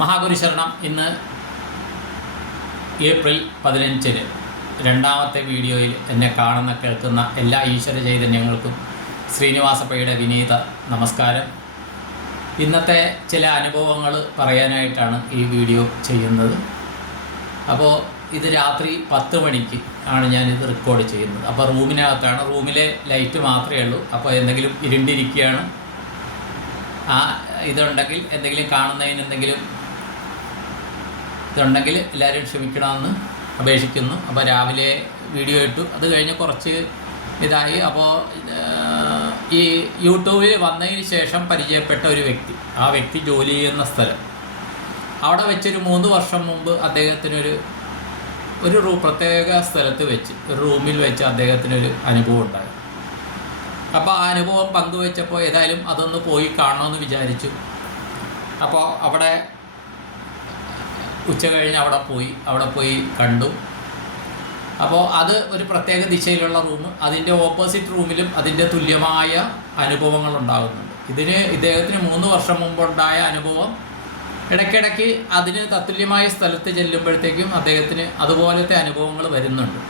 മഹാഗുരുശരണം ഇന്ന് ഏപ്രിൽ 15 രണ്ടാമത്തെ വീഡിയോയിൽ എന്നെ കാണുന്ന കേൾക്കുന്ന എല്ലാ ഈശ്വര ചൈതന്യങ്ങൾക്കും ശ്രീനിവാസപ്പയുടെ വിനീത നമസ്കാരം. ഇന്നത്തെ ചില അനുഭവങ്ങൾ പറയാനായിട്ടാണ് ഈ വീഡിയോ ചെയ്യുന്നത്. അപ്പോൾ ഇത് രാത്രി 10 മണിക്ക് ആണ് ഞാനിത് റെക്കോർഡ് ചെയ്യുന്നത്. അപ്പോൾ റൂമിനകത്താണ്, റൂമിലെ ലൈറ്റ് മാത്രമേ ഉള്ളൂ. അപ്പോൾ എന്തെങ്കിലും ഇരുണ്ടിരിക്കുകയാണ്, ഇതുണ്ടെങ്കിൽ എന്തെങ്കിലും കാണുന്നതിന് എന്തെങ്കിലും ഇതുണ്ടെങ്കിൽ എല്ലാവരും ക്ഷമിക്കണമെന്ന് അപേക്ഷിക്കുന്നു. അപ്പോൾ രാവിലെ വീഡിയോ ഇട്ടു, അത് കഴിഞ്ഞ് കുറച്ച് ഇതായി. അപ്പോൾ ഈ യൂട്യൂബിൽ വന്നതിന് ശേഷം പരിചയപ്പെട്ട ഒരു വ്യക്തി, ആ വ്യക്തി ജോലി ചെയ്യുന്ന സ്ഥലം, അവിടെ വെച്ചൊരു 3 വർഷം മുമ്പ് അദ്ദേഹത്തിനൊരു പ്രത്യേക സ്ഥലത്ത് വെച്ച് ഒരു റൂമിൽ വെച്ച് അദ്ദേഹത്തിനൊരു അനുഭവം ഉണ്ടായി. അപ്പോൾ ആ അനുഭവം പങ്കുവെച്ചപ്പോൾ ഏതായാലും അതൊന്ന് പോയി കാണണമെന്ന് വിചാരിച്ചു. അപ്പോൾ അവിടെ ഉച്ച കഴിഞ്ഞ് അവിടെ പോയി കണ്ടു. അപ്പോൾ അത് ഒരു പ്രത്യേക ദിശയിലുള്ള റൂം, അതിൻ്റെ ഓപ്പോസിറ്റ് റൂമിലും അതിൻ്റെ തുല്യമായ അനുഭവങ്ങൾ ഉണ്ടാകുന്നുണ്ട്. ഇദ്ദേഹത്തിന് 3 വർഷം മുമ്പുണ്ടായ അനുഭവം ഇടയ്ക്കിടയ്ക്ക് അതിന് തത്തുല്യമായ സ്ഥലത്ത് ചെല്ലുമ്പോഴത്തേക്കും അദ്ദേഹത്തിന് അതുപോലത്തെ അനുഭവങ്ങൾ വരുന്നുണ്ട്.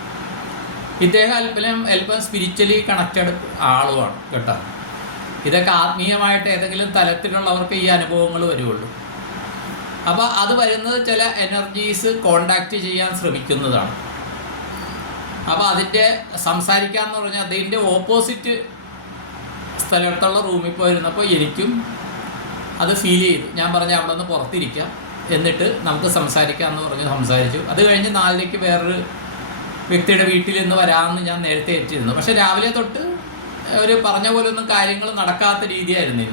ഇദ്ദേഹം അല്പം സ്പിരിച്വലി കണക്റ്റഡ് ആളുമാണ് കേട്ടോ. ഇതൊക്കെ ആത്മീയമായിട്ട് ഏതെങ്കിലും തലത്തിലുള്ളവർക്ക് ഈ അനുഭവങ്ങൾ വരുള്ളൂ. അപ്പോൾ അത് വരുന്നത് ചില എനർജീസ് കോണ്ടാക്റ്റ് ചെയ്യാൻ ശ്രമിക്കുന്നതാണ്. അപ്പോൾ അതിൻ്റെ സംസാരിക്കാമെന്ന് പറഞ്ഞാൽ അതിൻ്റെ ഓപ്പോസിറ്റ് സ്ഥലത്തുള്ള റൂമിൽ പോയിരുന്നപ്പോൾ എനിക്കും അത് ഫീൽ ചെയ്തു. ഞാൻ പറഞ്ഞ അവിടെ നിന്ന് പുറത്തിരിക്കാം, എന്നിട്ട് നമുക്ക് സംസാരിക്കാമെന്ന് പറഞ്ഞ് സംസാരിച്ചു. അത് കഴിഞ്ഞ് 4 വേറൊരു വ്യക്തിയുടെ വീട്ടിൽ നിന്ന് വരാമെന്ന് ഞാൻ നേരത്തെ ഏറ്റിരുന്നു. പക്ഷേ രാവിലെ തൊട്ട് ഒരു പറഞ്ഞ പോലൊന്നും കാര്യങ്ങൾ നടക്കാത്ത രീതിയായിരുന്നു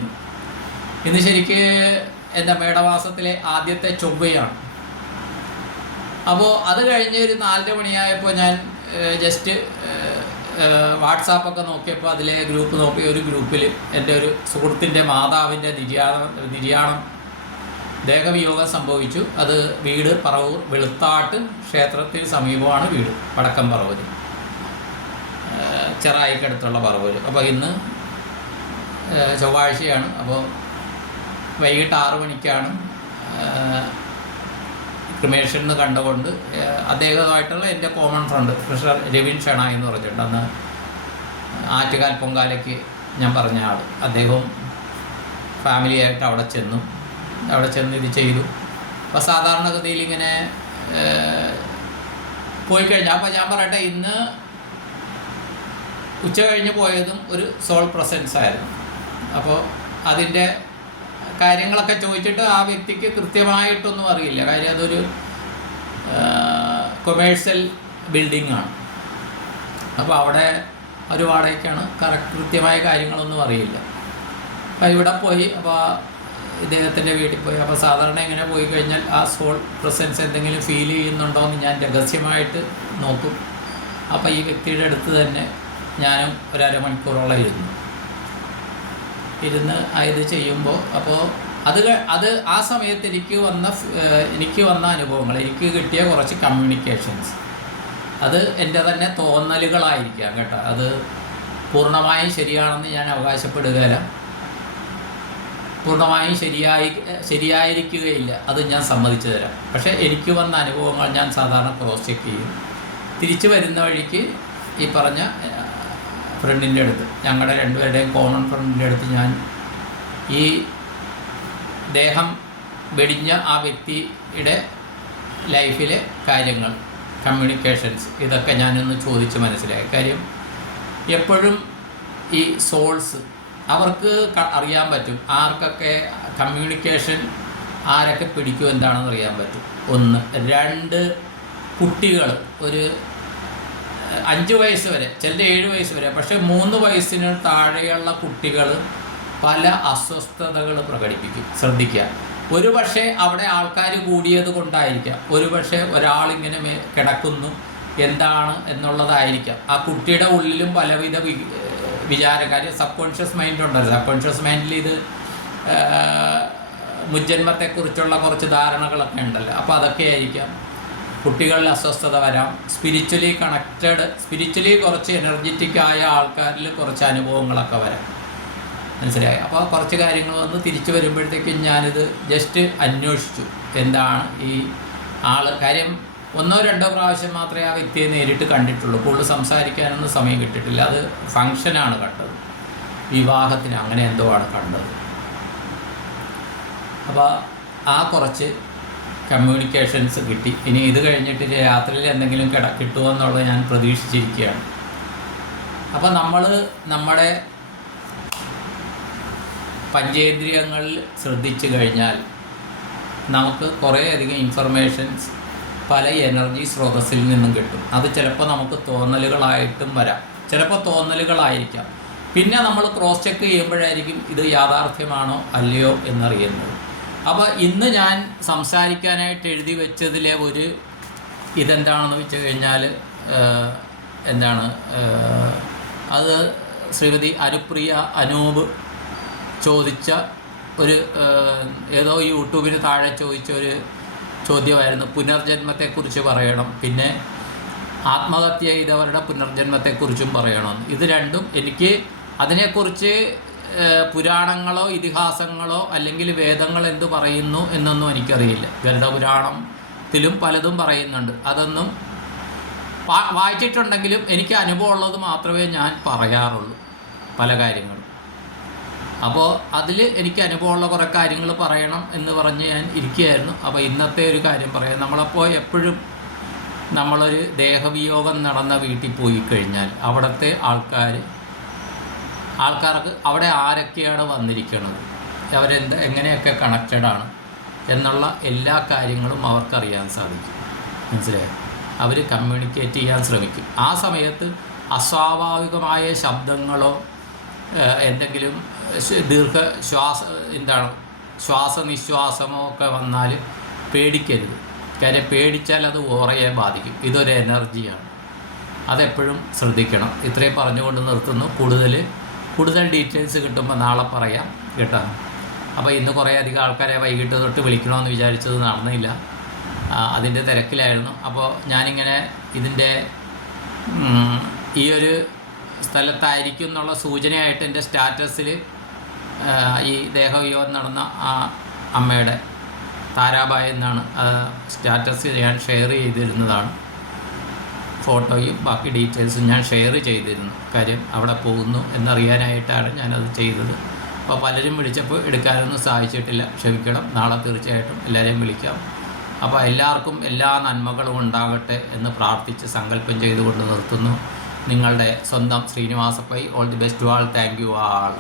ഇന്ന് ശരിക്ക് എൻ്റെ മേടമാസത്തിലെ ആദ്യത്തെ ചൊവ്വയാണ്. അപ്പോൾ അത് കഴിഞ്ഞ് ഒരു 4 മണിയായപ്പോൾ ഞാൻ ജസ്റ്റ് വാട്സാപ്പൊക്കെ നോക്കിയപ്പോൾ അതിലെ ഗ്രൂപ്പ് നോക്കി. ഒരു ഗ്രൂപ്പിൽ എൻ്റെ ഒരു സുഹൃത്തിൻ്റെ മാതാവിൻ്റെ നിര്യാണം ദേഹവിയോഗം സംഭവിച്ചു. അത് വീട് പറവൂർ വെളുത്താട്ട് ക്ഷേത്രത്തിന് സമീപമാണ് വീട്, വടക്കം പറവൂർ, ചെറായിക്കടുത്തുള്ള പറവൂർ. അപ്പോൾ ഇന്ന് ചൊവ്വാഴ്ചയാണ്. അപ്പോൾ വൈകിട്ട് 6 മണിക്കാണ് ക്രിമേഷൻ എന്ന് കണ്ടുകൊണ്ട് അദ്ദേഹമായിട്ടുള്ള എൻ്റെ common friend mister Ravin Shenoy എന്ന് പറഞ്ഞിട്ടുണ്ട്, അന്ന് ആറ്റുകാൽ പൊങ്കാലയ്ക്ക് ഞാൻ പറഞ്ഞ ആൾ, അദ്ദേഹവും ഫാമിലിയായിട്ട് അവിടെ ചെന്ന് ഇത് ചെയ്തു. അപ്പോൾ സാധാരണഗതിയിൽ ഇങ്ങനെ പോയി കഴിഞ്ഞാൽ, അപ്പോൾ ഞാൻ പറയട്ടെ, ഇന്ന് ഉച്ച കഴിഞ്ഞ് പോയതും ഒരു സോൾ പ്രസൻസ് ആയിരുന്നു. അപ്പോൾ അതിൻ്റെ കാര്യങ്ങളൊക്കെ ചോദിച്ചിട്ട് ആ വ്യക്തിക്ക് കൃത്യമായിട്ടൊന്നും അറിയില്ല. കാര്യം അതൊരു കൊമേഴ്സ്യൽ ബിൽഡിംഗ് ആണ്. അപ്പോൾ അവിടെ ഒരു വാടകയ്ക്കാണ്, കൃത്യമായ കാര്യങ്ങളൊന്നും അറിയില്ല. അപ്പോൾ ഇവിടെ പോയി, അപ്പോൾ ഇദ്ദേഹത്തിൻ്റെ വീട്ടിൽ പോയി. അപ്പോൾ സാധാരണ ഇങ്ങനെ പോയി കഴിഞ്ഞാൽ ആ സോൾ പ്രസൻസ് എന്തെങ്കിലും ഫീൽ ചെയ്യുന്നുണ്ടോ എന്ന് ഞാൻ രഹസ്യമായിട്ട് നോക്കും. അപ്പോൾ ഈ വ്യക്തിയുടെ അടുത്ത് തന്നെ ഞാനും ഒരു അരമണിക്കൂറോളം ഇരുന്ന് ഇത് ചെയ്യുമ്പോൾ, അപ്പോൾ അത് ആ സമയത്ത് എനിക്ക് വന്ന അനുഭവങ്ങൾ, എനിക്ക് കിട്ടിയ കുറച്ച് കമ്മ്യൂണിക്കേഷൻസ്, അത് എൻ്റെ തന്നെ തോന്നലുകളായിരിക്കാം കേട്ടോ. അത് പൂർണ്ണമായും ശരിയാണെന്ന് ഞാൻ അവകാശപ്പെടുകയില്ല, പൂർണ്ണമായും ശരിയായിരിക്കുകയില്ല, അത് ഞാൻ സമ്മതിച്ചു തരാം. പക്ഷേ എനിക്ക് വന്ന അനുഭവങ്ങൾ ഞാൻ സാധാരണ ക്രോസ് ചെക്ക് ചെയ്യും. തിരിച്ചു വരുന്ന വഴിക്ക് ഈ പറഞ്ഞ ഫ്രണ്ടിൻ്റെ അടുത്ത്, ഞങ്ങളുടെ 2 പേരുടെയും കോമൺ ഫ്രണ്ടിൻ്റെ അടുത്ത് ഞാൻ ഈ ദേഹം വെടിഞ്ഞ ആ വ്യക്തിയുടെ ലൈഫിലെ കാര്യങ്ങൾ, കമ്മ്യൂണിക്കേഷൻസ്, ഇതൊക്കെ ഞാനൊന്ന് ചോദിച്ച് മനസ്സിലായി. കാര്യം എപ്പോഴും ഈ സോൾസ് അവർക്ക് അറിയാൻ പറ്റും ആർക്കൊക്കെ കമ്മ്യൂണിക്കേഷൻ, ആരൊക്കെ പിടിക്കും എന്താണെന്ന് അറിയാൻ പറ്റും. 1. 2 കുട്ടികൾ, ഒരു 5 വയസ്സ് വരെ, ചിലത് 7 വയസ്സ് വരെ, പക്ഷേ 3 വയസ്സിന് താഴെയുള്ള കുട്ടികൾ പല അസ്വസ്ഥതകൾ പ്രകടിപ്പിക്കും. ശ്രദ്ധിക്കുക. ഒരു പക്ഷേ അവിടെ ആൾക്കാർ കൂടിയത് കൊണ്ടായിരിക്കാം, ഒരു പക്ഷേ ഒരാളിങ്ങനെ കിടക്കുന്നു എന്താണ് എന്നുള്ളതായിരിക്കാം. ആ കുട്ടിയുടെ ഉള്ളിലും പലവിധ വിചാരക്കാര്, സബ് കോൺഷ്യസ് മൈൻഡ് ഉണ്ടല്ലോ. സബ് കോൺഷ്യസ് മൈൻഡിൽ ഇത് മുജ്ജന്മത്തെക്കുറിച്ചുള്ള കുറച്ച് ധാരണകളൊക്കെ ഉണ്ടല്ലോ. അപ്പോൾ അതൊക്കെ ആയിരിക്കാം. കുട്ടികളിൽ അസ്വസ്ഥത വരാം. സ്പിരിച്വലി കുറച്ച് എനർജറ്റിക് ആയ ആൾക്കാരിൽ കുറച്ച് അനുഭവങ്ങളൊക്കെ വരാം. മനസ്സിലായി. അപ്പോൾ കുറച്ച് കാര്യങ്ങൾ വന്ന് തിരിച്ചു വരുമ്പോഴത്തേക്കും ഞാനിത് ജസ്റ്റ് അന്വേഷിച്ചു എന്താണ് ഈ കാര്യം. 1-2 പ്രാവശ്യം മാത്രമേ ആ വ്യക്തിയെ നേരിട്ട് കണ്ടിട്ടുള്ളൂ. കൂടുതൽ സംസാരിക്കാനൊന്നും സമയം കിട്ടിയിട്ടില്ല. അത് ഫങ്ഷനാണ് കണ്ടത്, വിവാഹത്തിന് അങ്ങനെ എന്തോ ആണ് കണ്ടത്. അപ്പോൾ ആ കുറച്ച് കമ്മ്യൂണിക്കേഷൻസ് കിട്ടി. ഇനി ഇത് കഴിഞ്ഞിട്ട് രാത്രിയിൽ എന്തെങ്കിലും കിട്ടുമോ എന്നുള്ളത് ഞാൻ പ്രതീക്ഷിച്ചിരിക്കുകയാണ്. അപ്പോൾ നമ്മൾ നമ്മുടെ പഞ്ചേന്ദ്രിയങ്ങളിൽ ശ്രദ്ധിച്ചു കഴിഞ്ഞാൽ നമുക്ക് കുറേയധികം ഇൻഫർമേഷൻസ് പല എനർജി സ്രോതസ്സിൽ നിന്നും കിട്ടും. അത് ചിലപ്പോൾ നമുക്ക് തോന്നലുകളായിട്ടും വരാം, ചിലപ്പോൾ തോന്നലുകളായിരിക്കാം. പിന്നെ നമ്മൾ ക്രോസ് ചെക്ക് ചെയ്യുമ്പോഴായിരിക്കും ഇത് യാഥാർത്ഥ്യമാണോ അല്ലയോ എന്നറിയുന്നത്. അപ്പോൾ ഇന്ന് ഞാൻ സംസാരിക്കാനായിട്ട് എഴുതി വെച്ചതിലെ ഒരു ഇതെന്താണെന്ന് വെച്ച് കഴിഞ്ഞാൽ അത് ശ്രീമതി അനുപ്രിയ അനൂപ് ചോദിച്ച ഒരു ഏതോ യൂട്യൂബിന് താഴെ ചോദിച്ച ഒരു ചോദ്യമായിരുന്നു. പുനർജന്മത്തെക്കുറിച്ച് പറയണം, പിന്നെ ആത്മഹത്യ ചെയ്തവരുടെ പുനർജന്മത്തെക്കുറിച്ചും പറയണം. ഇത് രണ്ടും എനിക്ക് അതിനെക്കുറിച്ച് പുരാണങ്ങളോ ഇതിഹാസങ്ങളോ അല്ലെങ്കിൽ വേദങ്ങൾ എന്തു പറയുന്നു എന്നൊന്നും എനിക്കറിയില്ല. ഗരുഡപുരാണത്തിലും പലതും പറയുന്നുണ്ട്. അതൊന്നും വായിച്ചിട്ടുണ്ടെങ്കിലും എനിക്ക് അനുഭവമുള്ളത് മാത്രമേ ഞാൻ പറയാറുള്ളൂ പല കാര്യങ്ങളും. അപ്പോൾ അതിൽ എനിക്ക് അനുഭവമുള്ള കുറേ കാര്യങ്ങൾ പറയണം എന്ന് പറഞ്ഞ് ഞാൻ ഇരിക്കുകയായിരുന്നു. അപ്പോൾ ഇന്നത്തെ ഒരു കാര്യം പറയാം. നമ്മളപ്പോൾ എപ്പോഴും നമ്മളൊരു ദേഹവിയോഗം നടന്ന വീട്ടിൽ പോയി കഴിഞ്ഞാൽ അവിടുത്തെ ആൾക്കാർക്ക് അവിടെ ആരൊക്കെയാണ് വന്നിരിക്കുന്നത്, എങ്ങനെയൊക്കെ കണക്റ്റഡാണ് എന്നുള്ള എല്ലാ കാര്യങ്ങളും അവർക്കറിയാൻ സാധിക്കും. മനസ്സിലായോ? അവർ കമ്മ്യൂണിക്കേറ്റ് ചെയ്യാൻ ശ്രമിക്കും. ആ സമയത്ത് അസ്വാഭാവികമായ ശബ്ദങ്ങളോ എന്തെങ്കിലും ശ്വാസനിശ്വാസമോ ഒക്കെ വന്നാൽ പേടിക്കരുത്. കാര്യം പേടിച്ചാൽ അത് ഓറയെ ബാധിക്കും. ഇതൊരു എനർജിയാണ്, അതെപ്പോഴും ശ്രദ്ധിക്കണം. ഇത്രയും പറഞ്ഞുകൊണ്ട് നിർത്തുന്നു. കൂടുതൽ ഡീറ്റെയിൽസ് കിട്ടുമ്പോൾ നാളെ പറയാം കേട്ടോ. അപ്പോൾ ഇന്ന് കുറേ അധികം ആൾക്കാരെ വൈകിട്ട് തൊട്ട് വിളിക്കണമെന്ന് വിചാരിച്ചത് നടന്നില്ല, അതിൻ്റെ തിരക്കിലായിരുന്നു. അപ്പോൾ ഞാനിങ്ങനെ ഇതിൻ്റെ ഈ ഒരു സ്ഥലത്തായിരിക്കും എന്നുള്ള സൂചനയായിട്ട് എൻ്റെ സ്റ്റാറ്റസിൽ ഈ ദേഹവിയോഗം നടന്ന ആ അമ്മയുടെ താരാബായി എന്നാണ് സ്റ്റാറ്റസ് ഞാൻ ഷെയർ ചെയ്തിരുന്നതാണ്. ഫോട്ടോയും ബാക്കി ഡീറ്റെയിൽസും ഞാൻ ഷെയർ ചെയ്തിരുന്നു. കാര്യം അവിടെ പോകുന്നു എന്നറിയാനായിട്ടാണ് ഞാനത് ചെയ്തത്. അപ്പോൾ പലരും വിളിച്ചപ്പോൾ എടുക്കാനൊന്നും സാധിച്ചിട്ടില്ല, ക്ഷമിക്കണം. നാളെ തീർച്ചയായിട്ടും എല്ലാവരെയും വിളിക്കാം. അപ്പോൾ എല്ലാവർക്കും എല്ലാ നന്മകളും ഉണ്ടാകട്ടെ എന്ന് പ്രാർത്ഥിച്ച് സങ്കല്പം ചെയ്തുകൊണ്ട് നിർത്തുന്നു. നിങ്ങളുടെ സ്വന്തം Srinivasa Pai. All the best to all. Thank you all.